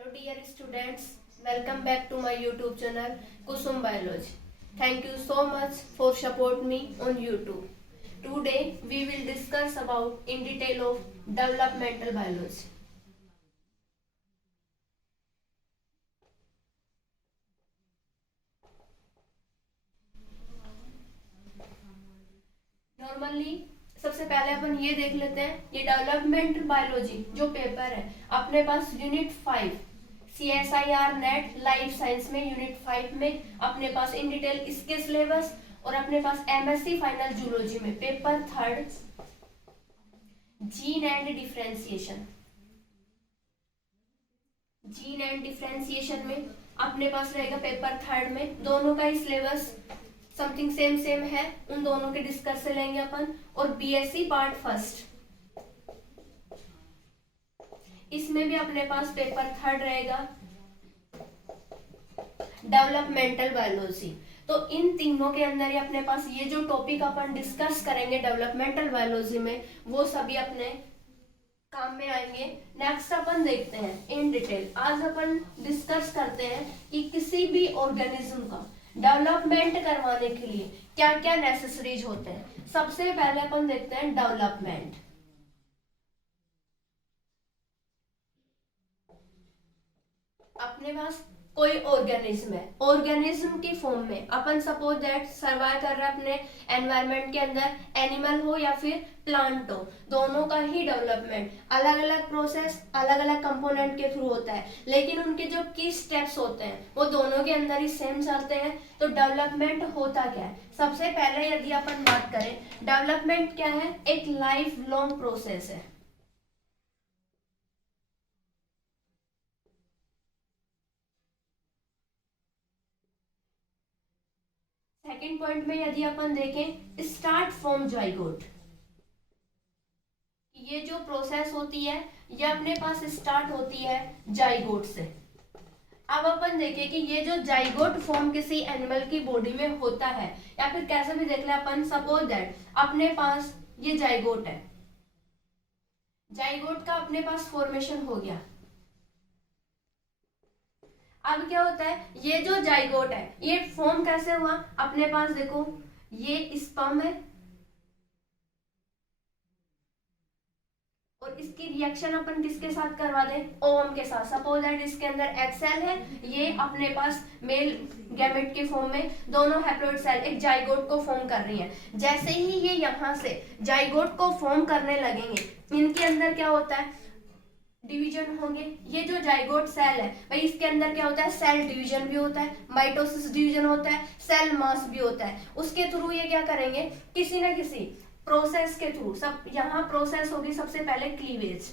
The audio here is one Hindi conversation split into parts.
Hello dear students, welcome back to my YouTube channel Kusum Biology. Thank you so much for support me on YouTube. Today we will discuss about in detail of developmental biology. Normally सबसे पहले अपन ये देख लेते हैं, ये डेवलपमेंटल बायोलॉजी जो पेपर है अपने पास unit 5 CSIR NET life science में यूनिट 5 में अपने पास इन डिटेल इसके सिलेबस और अपने पास MSc फाइनल जूलॉजी में पेपर 3 जीन एंड डिफरेंशिएशन में अपने पास रहेगा पेपर 3 में। दोनों का ही सिलेबस समथिंग सेम है, उन दोनों के डिस्कस से लेंगे अपन। और BSc पार्ट फर्स्ट, इसमें भी अपने पास पेपर 3 रहेगा डेवलपमेंटल बायोलॉजी। तो इन तीनों के अंदर ही अपने पास ये जो टॉपिक अपन डिस्कस करेंगे डेवलपमेंटल बायोलॉजी में वो सभी अपने काम में आएंगे। नेक्स्ट अपन देखते हैं इन डिटेल। आज अपन डिस्कस करते हैं कि किसी भी ऑर्गेनिज्म का डेवलपमेंट करवाने के लिए क्या क्या नेसेसरीज होते हैं। सबसे पहले अपन देखते हैं डेवलपमेंट। अपने पास कोई ऑर्गेनिज्म है, ऑर्गेनिज्म की फॉर्म में अपन सपोज दैट सर्वाइव कर रहा है अपने एनवायरनमेंट के अंदर, एनिमल हो या फिर प्लांट हो, दोनों का ही डेवलपमेंट अलग अलग प्रोसेस अलग अलग कंपोनेंट के थ्रू होता है, लेकिन उनके जो की स्टेप्स होते हैं वो दोनों के अंदर ही सेम चलते हैं। तो डेवलपमेंट होता क्या है? सबसे पहले यदि अपन बात करें डेवलपमेंट क्या है, एक लाइफ लॉन्ग प्रोसेस है। सेकेंड पॉइंट में यदि अपन देखें स्टार्ट फ्रॉम जाइगोट, ये जो प्रोसेस होती है ये अपने पास स्टार्ट होती है जाइगोट से। अब अपन देखें कि ये जो जाइगोट फॉर्म किसी एनिमल की बॉडी में होता है या फिर कैसे भी देख ले अपन, सपोज दैट अपने पास ये जाइगोट है, जाइगोट का अपने पास फॉर्मेशन हो गया। अब क्या होता है, ये जो जाइगोट है ये फॉर्म कैसे हुआ? अपने पास देखो ये स्पर्म है और इसकी रिएक्शन अपन किसके साथ करवा दें? ओवम के साथ। सपोज दैट इसके अंदर एग सेल है, ये अपने पास मेल गैमेट के फॉर्म में दोनों हैप्लॉइड सेल एक जाइगोट को फॉर्म कर रही हैं। जैसे ही ये यहाँ से जाइगोट को फॉर्म करने लगेंगे, इनके अंदर क्या होता है? डिवीजन होंगे। ये जो जाइगोट सेल है भाई इसके अंदर क्या होता है? सेल डिवीजन भी होता है, माइटोसिस डिवीजन होता है, सेल मास भी होता है। उसके थ्रू ये क्या करेंगे, किसी ना किसी प्रोसेस के थ्रू, सब यहाँ प्रोसेस होगी सबसे पहले क्लीवेज,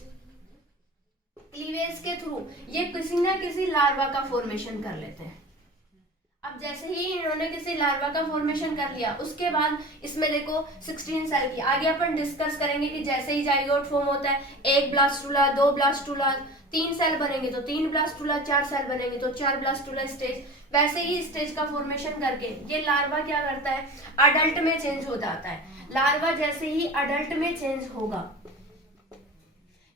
क्लीवेज के थ्रू ये किसी ना किसी लार्वा का फॉर्मेशन कर लेते हैं। अब जैसे ही इन्होंने किसी लार्वा का फॉर्मेशन कर लिया उसके बाद इसमें देखो 16 सेल की आगे अपन डिस्कस करेंगे कि जैसे ही जाइगोट फॉर्म होता है, एक ब्लास्टुला, 2 ब्लास्टुला, 3 सेल बनेंगे तो 3 ब्लास्टुला, 4 सेल बनेंगे तो 4 ब्लास्टुला स्टेज। वैसे ही स्टेज का फॉर्मेशन करके ये लार्वा क्या करता है? अडल्ट में चेंज हो जाता है। लार्वा जैसे ही अडल्ट में चेंज होगा,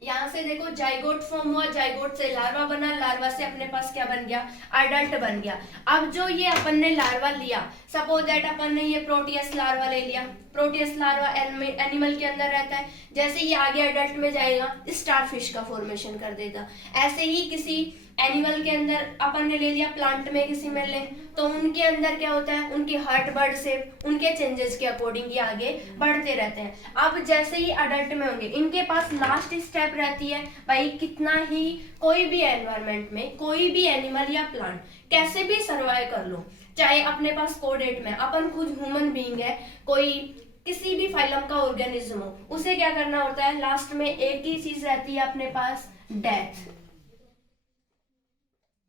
यहाँ से देखो जाइगोट फॉर्म हुआ, जाइगोट से लार्वा बना, लार्वा से अपने पास क्या बन गया? अडल्ट बन गया। अब जो ये अपन ने लार्वा लिया, सपोज दैट अपन ने ये प्रोटियस लार्वा ले लिया, प्रोटियस लार्वा एनिमल के अंदर रहता है, जैसे ही आगे अडल्ट में जाएगा स्टारफिश का फॉर्मेशन कर देगा। ऐसे ही किसी एनिमल के अंदर अपन ने ले लिया, प्लांट में किसी में ले, तो उनके अंदर क्या होता है? उनकी हार्ट बर्ड से उनके चेंजेस के अकॉर्डिंग ये आगे बढ़ते रहते हैं। अब जैसे ही अडल्ट में होंगे इनके पास लास्ट स्टेप रहती है भाई, कितना ही कोई भी एनवायरनमेंट में कोई भी एनिमल या प्लांट कैसे भी सर्वाइव कर लो, चाहे अपने पास कोडेट में अपन खुद ह्यूमन बीइंग है, कोई किसी भी फाइलम का ऑर्गेनिज्म हो, उसे क्या करना होता है? लास्ट में एक ही चीज रहती है अपने पास, डेथ,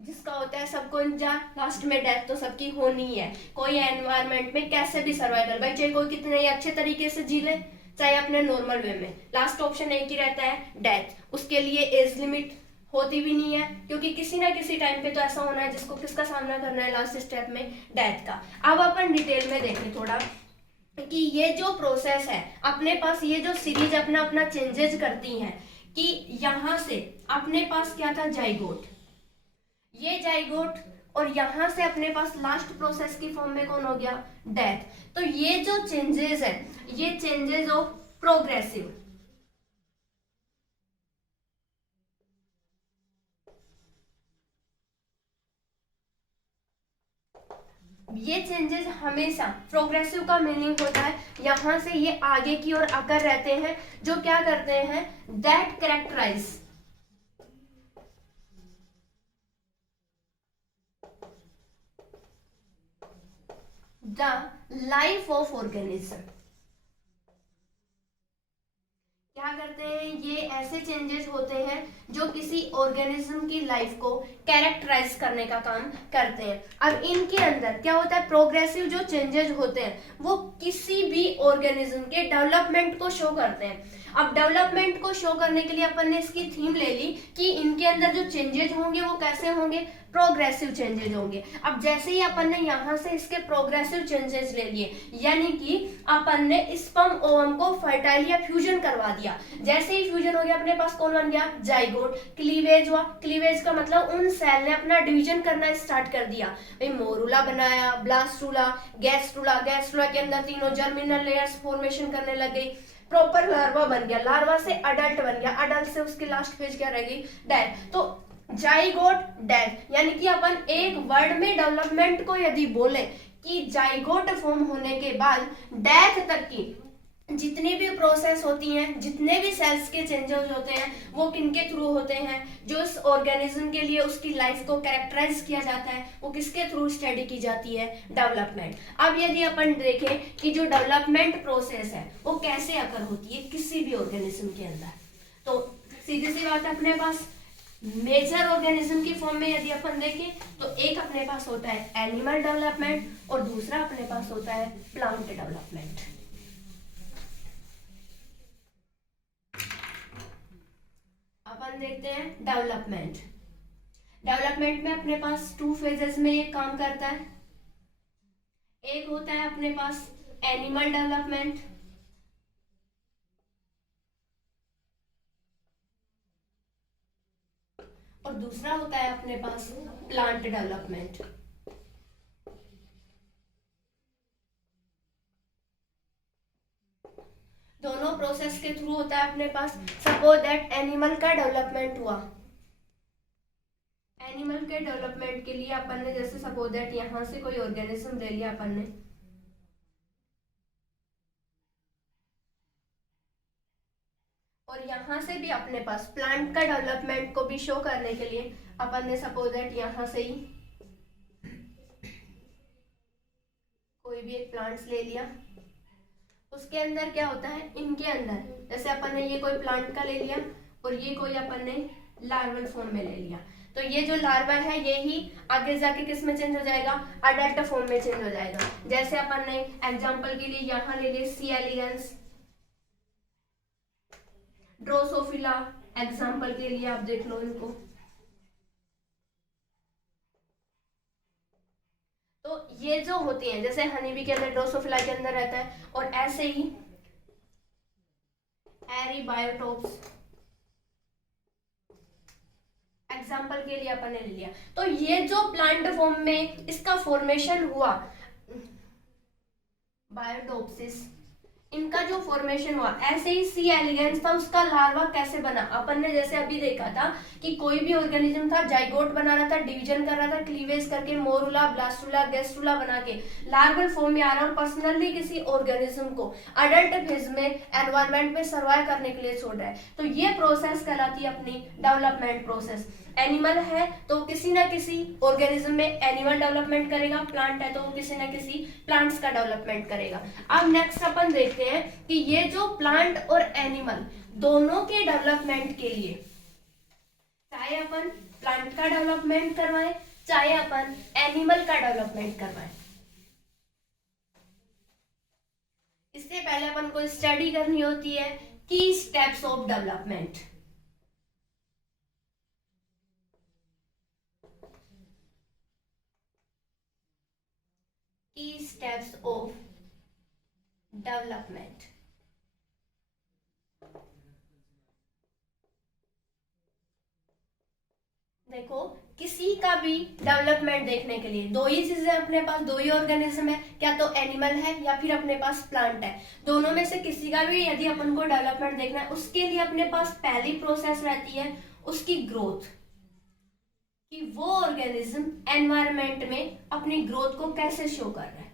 जिसका होता है सबको इंतजार। लास्ट में डेथ तो सबकी होनी है, कोई एनवायरनमेंट में कैसे भी सर्वाइवल, भाई चाहे कोई कितने ही अच्छे तरीके से जी ले, चाहे अपने नॉर्मल वे में, लास्ट ऑप्शन एक ही रहता है, डेथ। उसके लिए एज लिमिट होती भी नहीं है, क्योंकि किसी ना किसी टाइम पे तो ऐसा होना है जिसको किसका सामना करना है लास्ट स्टेप में, डेथ का। अब अपन डिटेल में देखें थोड़ा कि ये जो प्रोसेस है अपने पास, ये जो सीरीज अपना अपना चेंजेस करती हैं कि यहाँ से अपने पास क्या था? जाइगोट, ये जाइगोट और यहां से अपने पास लास्ट प्रोसेस की फॉर्म में कौन हो गया, डेथ। तो ये जो चेंजेस है ये चेंजेस ऑफ प्रोग्रेसिव, ये चेंजेस हमेशा प्रोग्रेसिव का मीनिंग होता है यहां से ये आगे की ओर आकर रहते हैं, जो क्या करते हैं, that characterize the life of organism. क्या करते हैं, ये ऐसे चेंजेस होते हैं जो किसी ऑर्गेनिज्म की लाइफ को कैरेक्टराइज करने का काम करते हैं। अब इनके अंदर क्या होता है, प्रोग्रेसिव जो चेंजेस होते हैं वो किसी भी ऑर्गेनिज्म के डेवलपमेंट को शो करते हैं। अब डेवलपमेंट को शो करने के लिए अपन ने इसकी थीम ले ली कि इनके अंदर जो चेंजेस होंगे वो कैसे होंगे, प्रोग्रेसिव चेंजेस होंगे। अब जैसे ही अपन ने यहाँ से इसके प्रोग्रेसिव चेंजेस ले लिए, यानी कि अपन ने स्पर्म ओवम को फर्टाइल या फ्यूजन करवा दिया। जैसे ही फ्यूजन हो गया अपने पास कौन बन गया, जाइगोट। क्लीवेज हुआ, क्लीवेज का मतलब उन सेल ने अपना डिवीजन करना स्टार्ट कर दिया। भाई मोरूला बनाया, ब्लास्टूला, गैस्ट्रूला, गैस्ट्रूला के अंदर तीनों जर्मिनल लेयर्स फॉर्मेशन करने लग गई, प्रॉपर लार्वा बन गया, लार्वा से अडल्ट बन गया, अडल्ट से उसकी लास्ट फेज क्या रह गई, डेथ। तो जाइगोट डेथ, यानी कि अपन एक वर्ड में डेवलपमेंट को यदि बोले कि जाइगोट फॉर्म होने के बाद डेथ तक की जितनी भी प्रोसेस होती हैं, जितने भी सेल्स के चेंजेस होते हैं वो किनके थ्रू होते हैं, जो इस ऑर्गेनिज्म के लिए उसकी लाइफ को कैरेक्टराइज किया जाता है वो किसके थ्रू स्टडी की जाती है, डेवलपमेंट। अब यदि अपन देखें कि जो डेवलपमेंट प्रोसेस है वो कैसे अकर होती है किसी भी ऑर्गेनिज्म के अंदर, तो सीधी सी बात है अपने पास मेजर ऑर्गेनिज्म की फॉर्म में यदि अपन देखें तो एक अपने पास होता है एनिमल डेवलपमेंट और दूसरा अपने पास होता है प्लांट डेवलपमेंट। अपन देखते हैं डेवलपमेंट। डेवलपमेंट में अपने पास 2 फेजेस में ये काम करता है। एक होता है अपने पास एनिमल डेवलपमेंट और दूसरा होता है अपने पास प्लांट डेवलपमेंट। दोनों प्रोसेस के थ्रू होता है अपने पास। सपोज दैट एनिमल का डेवलपमेंट हुआ, एनिमल के डेवलपमेंट के लिए अपन ने जैसे सपोज दैट यहां से कोई ऑर्गेनिज्म ले लिया अपन ने, और यहां से भी अपने पास प्लांट का डेवलपमेंट को भी शो करने के लिए अपन ने सपोज दैट यहां से ही कोई भी एक प्लांट्स ले लिया। उसके अंदर क्या होता है, इनके अंदर जैसे अपन ने ये कोई प्लांट का ले लिया और ये कोई अपन ने लार्वल फॉर्म में ले लिया, तो ये जो लार्वा है ये ही आगे जाके किस में चेंज हो जाएगा, अडल्ट फॉर्म में चेंज हो जाएगा। जैसे अपन ने एग्जांपल के लिए यहाँ ले लिए सी एलिगेंस, ड्रोसोफिला, एग्जांपल के लिए आप देख लो इनको। तो ये जो होती हैं जैसे हनीबी के अंदर ड्रोसोफिला के अंदर रहता है, और ऐसे ही एरीबायोटोप्स एग्जाम्पल के लिए अपन ने ले लिया। तो ये जो प्लांट फॉर्म में इसका फॉर्मेशन हुआ, बायोटोप्सिस, इनका जो फॉर्मेशन हुआ, ऐसे ही सी एलिगेंस था उसका लार्वा कैसे बना, अपन ने जैसे अभी देखा था कि कोई भी ऑर्गेनिज्म था जाइगोट बना रहा था, डिवीजन कर रहा था, क्लीवेज करके मोरूला, ब्लास्टूला, गैस्ट्रूला बना के लार्वल फॉर्म में आ रहा है और पर्सनली किसी ऑर्गेनिज्म को अडल्ट फेज में एनवायरमेंट में सर्वाइव करने के लिए छोड़ रहा है। तो ये प्रोसेस कहलाती है अपनी डेवलपमेंट प्रोसेस। एनिमल है तो किसी ना किसी ऑर्गेनिज्म में एनिमल डेवलपमेंट करेगा, प्लांट है तो वो किसी ना किसी प्लांट्स का डेवलपमेंट करेगा। अब नेक्स्ट अपन देखते हैं कि ये जो प्लांट और एनिमल दोनों के डेवलपमेंट के लिए, चाहे अपन प्लांट का डेवलपमेंट करवाएं चाहे अपन एनिमल का डेवलपमेंट करवाएं, इससे पहले अपन को स्टडी करनी होती है की steps of development. Key steps of development। देखो, किसी का भी डेवलपमेंट देखने के लिए दो ही चीजें अपने पास, दो ही ऑर्गेनिज्म है, क्या तो एनिमल है या फिर अपने पास प्लांट है। दोनों में से किसी का भी यदि अपन को डेवलपमेंट देखना है, उसके लिए अपने पास पहली प्रोसेस रहती है उसकी ग्रोथ, कि वो ऑर्गेनिज्म एनवायरमेंट में अपनी ग्रोथ को कैसे शो कर रहा है।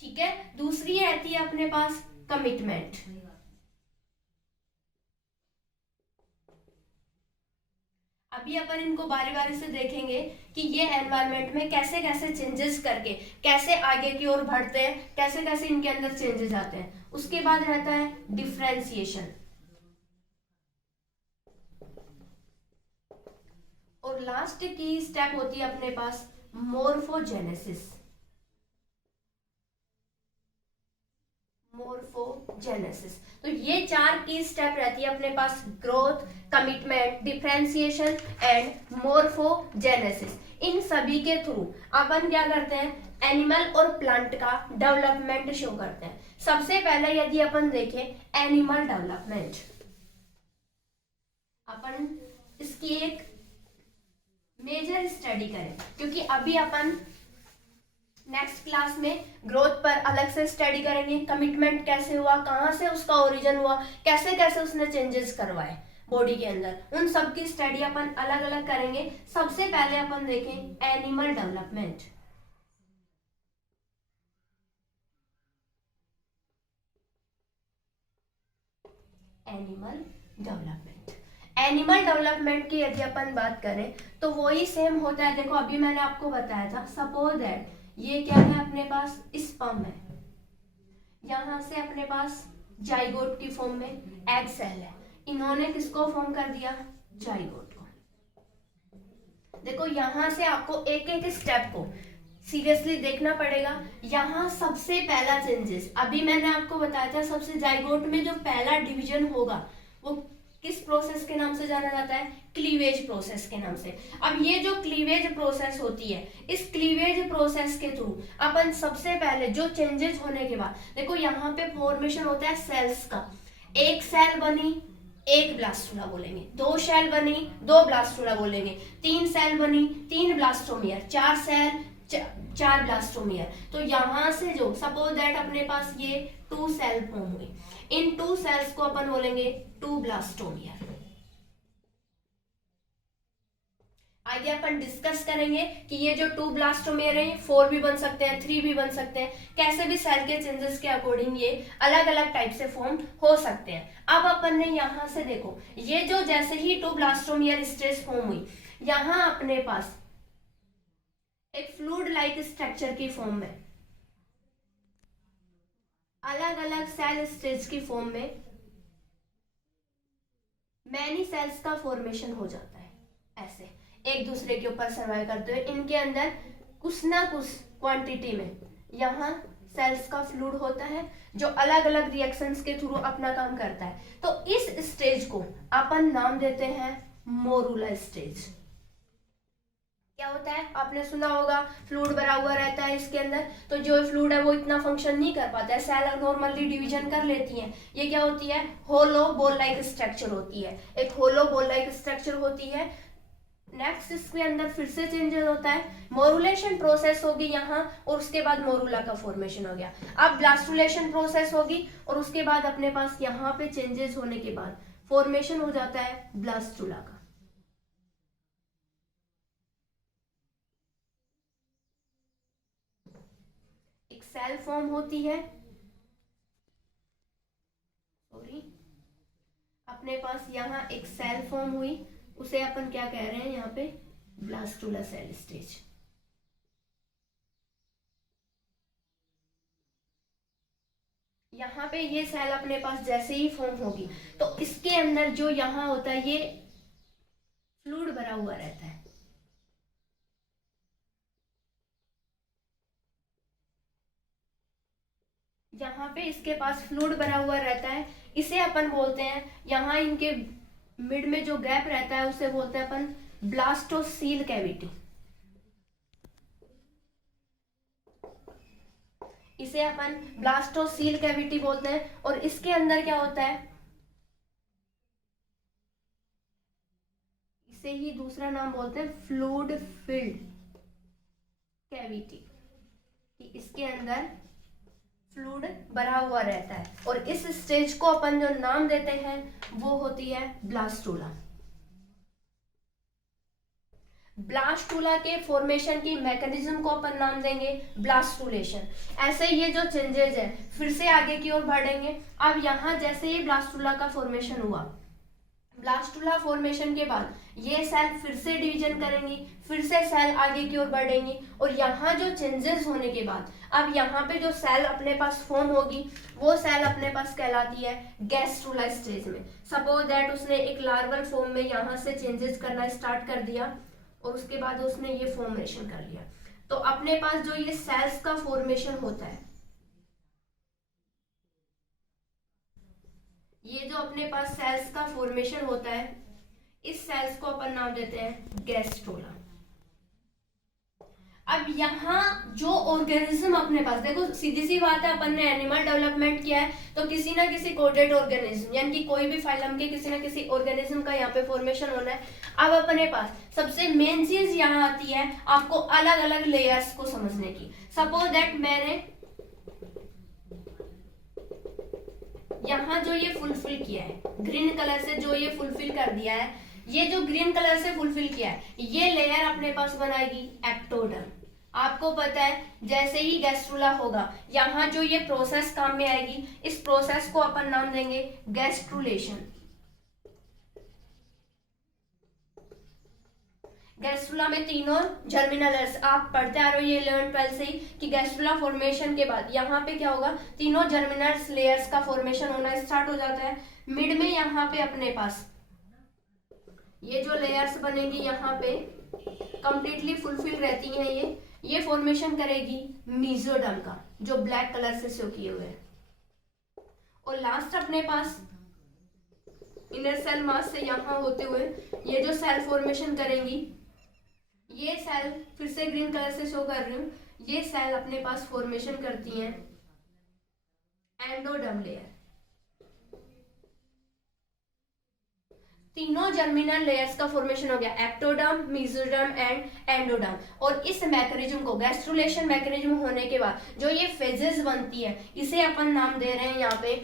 ठीक है, दूसरी रहती है अपने पास कमिटमेंट। अभी अपन इनको बारी बारी से देखेंगे कि ये एनवायरनमेंट में कैसे कैसे चेंजेस करके कैसे आगे की ओर बढ़ते हैं, कैसे कैसे इनके अंदर चेंजेस आते हैं। उसके बाद रहता है डिफरेंशिएशन, और लास्ट की स्टेप होती है अपने पास मोर्फोजेनेसिस। मोर्फोजेनेसिस, तो ये चार की स्टेप रहती है अपने पास, growth, commitment, differentiation and morphogenesis. इन सभी के थ्रू अपन क्या करते हैं, एनिमल और प्लांट का डेवलपमेंट शो करते हैं। सबसे पहले यदि अपन देखें एनिमल डेवलपमेंट, अपन इसकी एक मेजर स्टडी करें, क्योंकि अभी अपन नेक्स्ट क्लास में ग्रोथ पर अलग से स्टडी करेंगे, कमिटमेंट कैसे हुआ, कहाँ से उसका ओरिजिन हुआ, कैसे कैसे उसने चेंजेस करवाए बॉडी के अंदर, उन सब की स्टडी अपन अलग अलग करेंगे। सबसे पहले अपन देखें animal development. Animal development, animal development की यदि अपन बात करें तो वही सेम होता है। देखो, अभी मैंने आपको बताया था, सपोज दैट ये क्या है अपने पास, स्पर्म है, यहां से अपने पास जाइगोट की फॉर्म में एग सेल है, इन्होंने किसको फॉर्म कर दिया, जाइगोट को। देखो, यहां से आपको एक एक स्टेप को सीरियसली देखना पड़ेगा। यहां सबसे पहला चेंजेस, अभी मैंने आपको बताया था, सबसे जाइगोट में जो पहला डिवीजन होगा वो किस प्रोसेस के नाम से जाना जाता है, क्लीवेज प्रोसेस के नाम से। अब ये जो क्लीवेज प्रोसेस होती है, इस क्लीवेज प्रोसेस के थ्रू अपन सबसे पहले जो चेंजेस होने के बाद, देखो यहाँ पे फॉर्मेशन होता है सेल्स का। एक सेल बनी, एक ब्लास्टुला बोलेंगे, दो सेल बनी, दो ब्लास्टुला बोलेंगे, तीन सेल बनी, तीन ब्लास्टोमियर, चार सेल, चार ब्लास्टोमियर। तो यहां से जो सपोज दैट अपने पास ये टू सेल फॉर्म हुई, इन टू सेल्स को अपन बोलेंगे टू ब्लास्टोमियर। आगे अपन डिस्कस करेंगे कि ये जो टू ब्लास्टोमियर है, 4 भी बन सकते हैं, 3 भी बन सकते हैं, कैसे भी सेल के चेंजेस के अकॉर्डिंग ये अलग अलग टाइप से फॉर्म हो सकते हैं। अब अपन ने यहां से देखो, ये जो जैसे ही टू ब्लास्टोमियर स्टेज फॉर्म हुई, यहां अपने पास एक फ्लूइड लाइक स्ट्रक्चर की फॉर्म में, अलग अलग सेल स्टेज की फॉर्म में मैनी सेल्स का फॉर्मेशन हो जाता है, ऐसे एक दूसरे के ऊपर सर्वाइव करते हुए। इनके अंदर कुछ ना कुछ क्वांटिटी में यहाँ सेल्स का फ्लूइड होता है, जो अलग अलग रिएक्शंस के थ्रू अपना काम करता है। तो इस स्टेज को अपन नाम देते हैं मोरूला स्टेज। क्या होता है, आपने सुना होगा, फ्लूइड भरा हुआ रहता है इसके अंदर, तो जो फ्लूइड है वो इतना फंक्शन नहीं कर पाता है, सेल नॉर्मली डिवीजन कर लेती हैं। ये क्या होती है, होलो बॉल लाइक स्ट्रक्चर होती है, एक होलो बॉल लाइक स्ट्रक्चर होती है। नेक्स्ट इसके अंदर फिर से चेंजेस होता है, मोरुलेशन प्रोसेस होगी यहाँ, और उसके बाद मोरूला का फॉर्मेशन हो गया। अब ब्लास्टुलेशन प्रोसेस होगी, और उसके बाद अपने पास यहाँ पे चेंजेस होने के बाद फॉर्मेशन हो जाता है ब्लास्टुला का। एक सेल फॉर्म होती है, सॉरी, अपने पास यहाँ एक सेल फॉर्म हुई, उसे अपन क्या कह रहे हैं यहाँ पे, ब्लास्टुला सेल स्टेज। यहाँ पे ये सेल अपने पास जैसे ही फॉर्म होगी, तो इसके अंदर जो यहाँ होता है, ये फ्लूइड भरा हुआ रहता है। यहाँ पे इसके पास फ्लूइड भरा हुआ रहता है, इसे अपन बोलते हैं, यहाँ इनके मिड में जो गैप रहता है उसे बोलते हैं अपन ब्लास्टोसील कैविटी। इसे अपन ब्लास्टोसील कैविटी बोलते हैं। और इसके अंदर क्या होता है, इसे ही दूसरा नाम बोलते हैं फ्लूइड फिल्ड कैविटी, कि इसके अंदर फ्लूइड भरा हुआ रहता है। और इस स्टेज को अपन जो नाम देते हैं वो होती है ब्लास्टूला। ब्लास्टूला के फॉर्मेशन की मैकेनिज्म को अपन नाम देंगे ब्लास्टुलेशन। ऐसे ये जो चेंजेस है फिर से आगे की ओर बढ़ेंगे। अब यहाँ जैसे ही ब्लास्टूला का फॉर्मेशन हुआ, ब्लास्टूला फॉर्मेशन के बाद ये सेल फिर से डिवीजन करेंगी, फिर से सेल आगे की ओर बढ़ेंगी, और यहाँ जो चेंजेस होने के बाद अब यहाँ पे जो सेल अपने पास फॉर्म होगी वो सेल अपने पास कहलाती है गैस्ट्रूला स्टेज में। सपोज दैट उसने एक लार्वल फॉर्म में यहाँ से चेंजेस करना स्टार्ट कर दिया और उसके बाद उसने ये फॉर्मेशन कर लिया। तो अपने पास जो ये सेल्स का फॉर्मेशन होता है, ये जो अपने पास सेल्स का फॉर्मेशन होता है, इस सेल्स को अपन नाम देते हैं गैस्ट्रोला। अब यहाँ जो ऑर्गेनिज्म अपने पास, देखो सीधी सी बात है, अपन ने एनिमल डेवलपमेंट किया है तो किसी ना किसी कोडेड ऑर्गेनिज्म यानी कि कोई भी फाइलम के किसी ना किसी ऑर्गेनिज्म का यहाँ पे फॉर्मेशन होना है। अब अपने पास सबसे मेन चीज यहाँ आती है आपको अलग अलग लेयर्स को समझने की। सपोज दैट मैंने यहाँ जो ये फुलफिल किया है, ग्रीन कलर से जो ये फुलफिल कर दिया है, ये जो ग्रीन कलर से फुलफिल किया है, ये लेयर अपने पास बनाएगी एक्टोडर्म। आपको पता है जैसे ही गैस्ट्रूला होगा यहाँ जो ये प्रोसेस काम में आएगी, इस प्रोसेस को अपन नाम देंगे गैस्ट्रुलेशन। गैस्ट्रूला में तीनों जर्मिनल लेयर्स, आप पढ़ते आ रहे हो ये 11-12 से ही कि गैस्ट्रूला फॉर्मेशन के बाद यहाँ पे क्या होगा, तीनों जर्मिनल लेयर्स का फॉर्मेशन होना स्टार्ट हो जाता है। मिड में यहाँ पे अपने पास ये जो लेयर्स बनेगी यहाँ पे कंप्लीटली फुलफिल रहती हैं, ये फॉर्मेशन करेगी मीजोडर्म का जो ब्लैक कलर से शो किए हुए हैं। और लास्ट अपने पास इनर सेल मास से यहाँ होते हुए ये जो सेल फॉर्मेशन करेंगी, ये सेल फिर से ग्रीन कलर से शो कर रही हूँ, ये सेल अपने पास फॉर्मेशन करती हैं एंडोडर्म लेयर। तीनों जर्मिनल लेयर्स का फॉर्मेशन हो गया, एक्टोडर्म, मेसोडर्म एंड एंडोडर्म। और इस मैकेनिज्म को, गैस्ट्रुलेशन मैकेनिज्म होने के बाद जो ये फेजेस बनती है, इसे अपन नाम दे रहे हैं यहाँ पे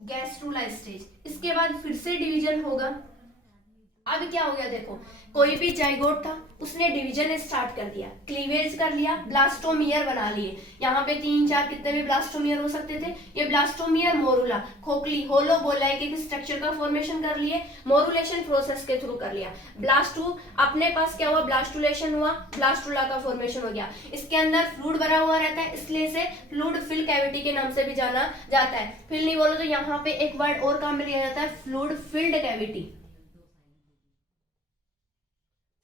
गैस्ट्रूला स्टेज। इसके बाद फिर से डिवीजन होगा। अब क्या हो गया, देखो कोई भी जाइगोट था, उसने डिवीजन स्टार्ट कर दिया, क्लीवेज कर लिया, ब्लास्टोमियर बना लिए। यहाँ पे 3-4 कितने भी ब्लास्टोमियर हो सकते थे। ये ब्लास्टोमियर, मोरुला, खोखली, होलो बोलाइक के स्ट्रक्चर का फॉर्मेशन कर लिए, मोरुलेशन प्रोसेस के थ्रू कर लिया। ब्लास्टू अपने पास क्या हुआ, ब्लास्टुलेशन हुआ, ब्लास्टूला का फॉर्मेशन हो गया। इसके अंदर फ्लूइड भरा हुआ रहता है, इसलिए इसे फ्लूइड फिल कैविटी के नाम से भी जाना जाता है। फिल नहीं बोलो तो यहाँ पे एक वर्ड और काम में लिया जाता है, fluid filled cavity.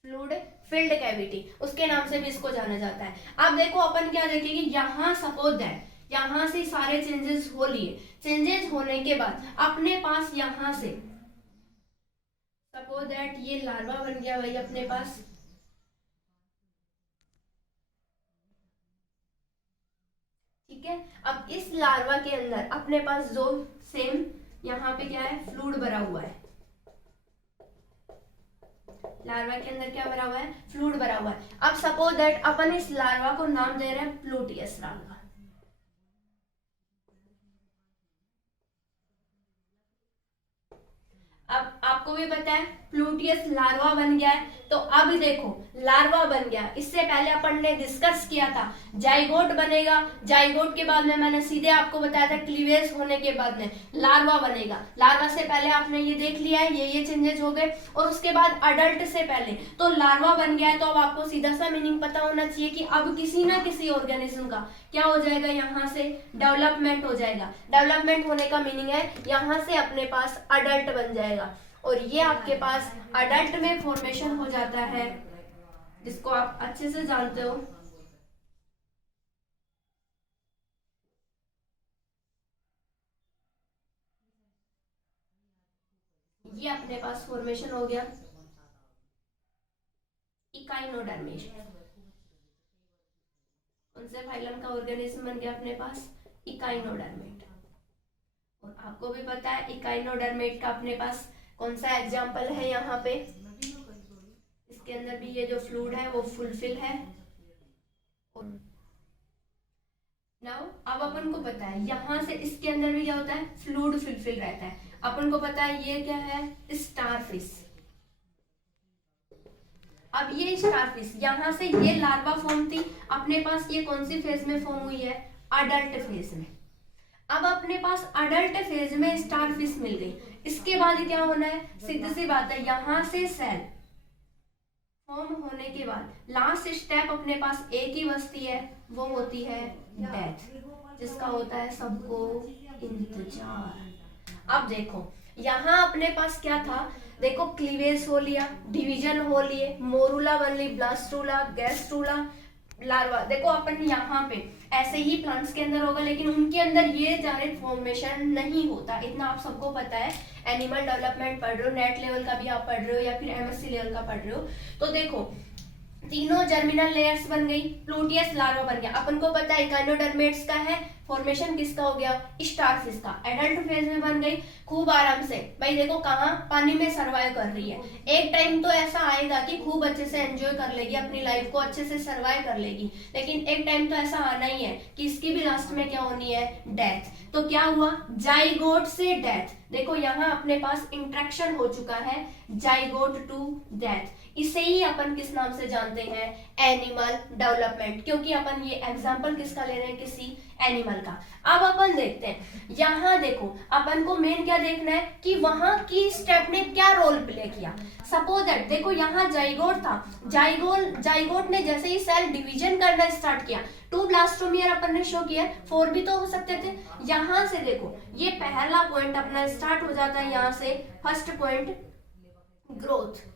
Fluid filled cavity उसके नाम से भी इसको जाना जाता है। अब देखो अपन क्या देखेंगे, यहाँ सपोज दैट यहाँ से सारे चेंजेस हो लिए, चेंजेस होने के बाद अपने पास यहाँ से सपोज दैट ये लार्वा बन गया भाई अपने पास। ठीक है, अब इस लार्वा के अंदर अपने पास जो सेम यहाँ पे क्या है, फ्लूइड भरा हुआ है। लार्वा के अंदर क्या भरा हुआ है, फ्लूइड भरा हुआ है। अब सपोज दैट अपन इस लार्वा को नाम दे रहे हैं प्लूटियस लार्वा। अब आपको भी पता है प्लूटियस लार्वा बन गया है। तो अब देखो लार्वा बन गया, इससे पहले अपन ने डिस्कस किया था जाइगोट बनेगा, जाइगोट के बाद में मैंने सीधे आपको बताया था क्लीवेज होने के बाद में लार्वा बनेगा। लार्वा से पहले आपने ये देख लिया है, ये चेंजेस हो गए। और उसके बाद अडल्ट से पहले तो लार्वा बन गया है। तो अब आपको सीधा सा मीनिंग पता होना चाहिए कि अब किसी ना किसी ऑर्गेनिज्म का क्या हो जाएगा, यहाँ से डेवलपमेंट हो जाएगा। डेवलपमेंट होने का मीनिंग है यहाँ से अपने पास अडल्ट बन जाएगा। और ये आपके पास अडल्ट में फॉर्मेशन हो जाता है, जिसको आप अच्छे से जानते हो। ये अपने पास फॉर्मेशन हो गया इकाइनोडर्मेट। उनसे फाइलम का ऑर्गेनिज्म बन गया अपने पास इकाइनोडर्मेट। और आपको भी पता है इकाइनोडर्मेट का अपने पास कौन सा एग्जाम्पल है यहाँ पे, इसके अंदर भी ये जो फ्लूइड है वो फुलफिल है। नाउ अब अपन को पता है यहाँ से इसके अंदर भी क्या होता है, फ्लूइड फुलफिल रहता है। अपन को पता है ये क्या है, स्टारफिश। अब ये स्टारफिश यहाँ से ये लार्वा फॉर्म थी अपने पास, ये कौन सी फेज में फॉर्म हुई है, अडल्ट फेज में। अब अपने पास अडल्ट फेज में स्टारफिश मिल गई, इसके बाद क्या होना है, सीधी सी बात है, यहाँ से सेल फॉर्म होने के बाद लास्ट स्टेप अपने पास एक ही बचती है, वो होती है डेथ, जिसका होता है सबको इंतजार। अब देखो यहाँ अपने पास क्या था, देखो क्लीवेज हो लिया, डिवीजन हो लिए, मोरूला बन ली, ब्लास्टूला, गैस्ट्रूला, लार्वा। देखो अपन यहाँ पे ऐसे ही प्लांट्स के अंदर होगा, लेकिन उनके अंदर ये डायरेक्ट फॉर्मेशन नहीं होता, इतना आप सबको पता है। एनिमल डेवलपमेंट पढ़ रहे हो, नेट लेवल का भी आप पढ़ रहे हो या फिर एमएससी लेवल का पढ़ रहे हो, तो देखो तीनों जर्मिनल लेयर्स बन गई, प्लूटियस लार्वा बन गया। अपन को पता है इकाइनोडर्मेट्स का है, फॉर्मेशन किसका हो गया, स्टारफिश का, एडल्ट फेज में बन गई खूब आराम से। भाई देखो कहाँ, पानी में सर्वाइव कर रही है। एक टाइम तो ऐसा आएगा कि खूब अच्छे से एंजॉय कर लेगी, अपनी लाइफ को अच्छे से सर्वाइव कर लेगी, लेकिन एक टाइम तो ऐसा आना ही है कि इसकी भी लास्ट में क्या होनी है, डेथ। तो क्या हुआ, जाइगोट से डेथ। देखो यहाँ अपने पास इंट्रैक्शन हो चुका है, जाइगोट टू डेथ। इसे ही अपन किस नाम से जानते हैं, एनिमल डेवलपमेंट, क्योंकि अपन ये एग्जांपल किसका ले रहे हैं, किसी एनिमल का। अब अपन देखते हैं, यहाँ देखो अपन को मेन क्या देखना है कि वहां की स्टेप ने क्या रोल प्ले किया। सपोज दैट देखो यहाँ जाइगोट था, जाइगोट ने जैसे ही सेल डिवीजन करना स्टार्ट किया, 2 ब्लास्टोमियर अपन ने शो किया, 4 भी तो हो सकते थे। यहाँ से देखो ये पहला पॉइंट अपना स्टार्ट हो जाता है, यहाँ से फर्स्ट पॉइंट ग्रोथ,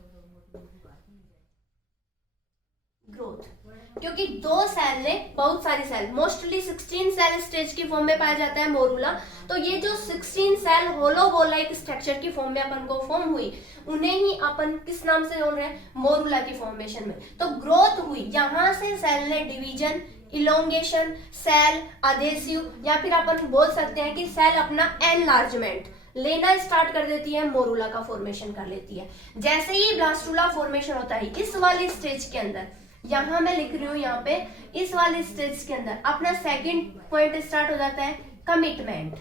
क्योंकि 2 सेल ने बहुत सारी सेल, मोस्टली 16 सेल स्टेज की फॉर्म में पाया जाता है मोरूला। तो ये जो 16 सेल होलोबोलाइक स्ट्रक्चर की फॉर्म में अपन को फॉर्म हुई, उन्हें ही अपन किस नाम से जोड़ रहे हैं, मोरूला की फॉर्मेशन में। तो ग्रोथ हुई, यहाँ से सेल ने डिवीजन, इलोंगेशन, सेल अधेसिव, या फिर अपन बोल सकते हैं कि सेल अपना एनलार्जमेंट लेना स्टार्ट कर देती है, मोरूला का फॉर्मेशन कर लेती है। जैसे ही ब्लास्टूला फॉर्मेशन होता है इस वाली स्टेज के अंदर, यहाँ मैं लिख रही हूँ यहाँ पे इस वाली स्टेज के अंदर अपना सेकंड पॉइंट स्टार्ट हो जाता है, कमिटमेंट।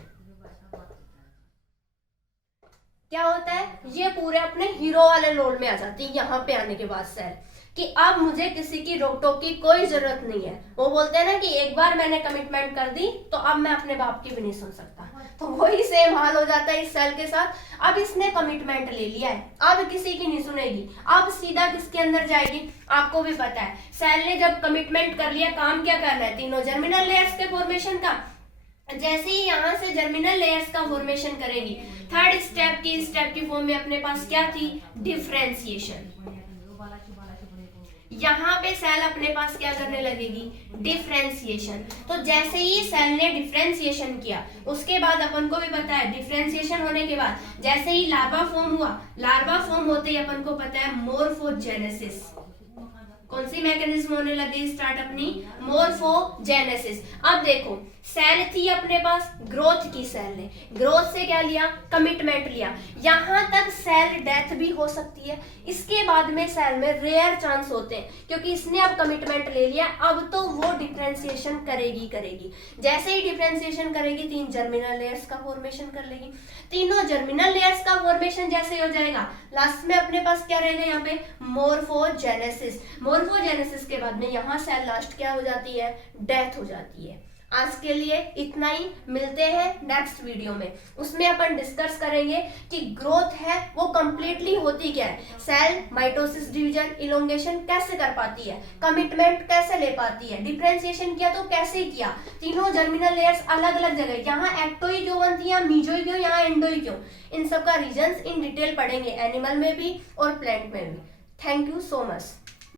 क्या होता है, ये पूरे अपने हीरो वाले रोल में आ जाती है यहाँ पे आने के बाद सेल, कि अब मुझे किसी की रोक टोक की कोई जरूरत नहीं है। वो बोलते हैं ना कि एक बार मैंने कमिटमेंट कर दी तो अब मैं अपने बाप की भी नहीं सुन सकता, तो वही सेम हाल हो जाता है इस सेल के साथ। अब इसने कमिटमेंट ले लिया है, अब किसी की नहीं सुनेगी, अब सीधा किसके अंदर जाएगी, आपको भी पता है सेल ने जब कमिटमेंट कर लिया, काम क्या करना है, तीनों जर्मिनल लेयर्स के फॉर्मेशन का। जैसे ही यहाँ से जर्मिनल लेयर्स का फॉर्मेशन करेगी, थर्ड स्टेप की फॉर्म में अपने पास क्या थी, डिफरेंशिएशन। यहाँ पे सेल अपने पास क्या करने लगेगी, डिफरेंशिएशन। तो जैसे ही सेल ने डिफरेंशिएशन किया, उसके बाद अपन को भी पता है डिफरेंशिएशन होने के बाद जैसे ही लार्वा फॉर्म हुआ, लार्वा फॉर्म होते ही अपन को पता है मोर्फोजेनेसिस। कौन सी मैकेनिज्म होने लगी स्टार्ट अपनी, मोर्फोजेनेसिस। अब देखो सेल थी अपने पास, ग्रोथ की सेल ने, ग्रोथ से क्या लिया, कमिटमेंट लिया। यहां तक सेल डेथ भी हो सकती है, इसके बाद में सेल में रेयर चांस होते हैं, क्योंकि इसने अब कमिटमेंट ले लिया, अब तो वो डिफरेंशिएशन करेगी। जैसे ही डिफरेंशिएशन करेगी 3 जर्मिनल लेयर्स का फॉर्मेशन कर लेगी। तीनों जर्मिनल लेयर्स का फॉर्मेशन जैसे हो जाएगा, लास्ट में अपने पास क्या रहेगा, यहाँ पे मोर्फोजेनेसिस। मोर्फोजेनेसिस के बाद में यहाँ सेल लास्ट क्या हो जाती है, डेथ हो जाती है। आज के लिए इतना ही, मिलते हैं नेक्स्ट वीडियो में, उसमें अपन डिस्कस करेंगे कि ग्रोथ है वो कंप्लीटली होती क्या है, सेल माइटोसिस, डिवीजन, इलोंगेशन कैसे कर पाती है, कमिटमेंट कैसे ले पाती है, डिफरेंशिएशन किया तो कैसे किया, तीनों जर्मिनल लेयर्स अलग अलग जगह, यहाँ एक्टोई क्यों बनती है, मीजोई क्यों, यहाँ एंडोई क्यों, इन सब का रीजंस इन डिटेल पढ़ेंगे, एनिमल में भी और प्लांट में भी। Thank you so much.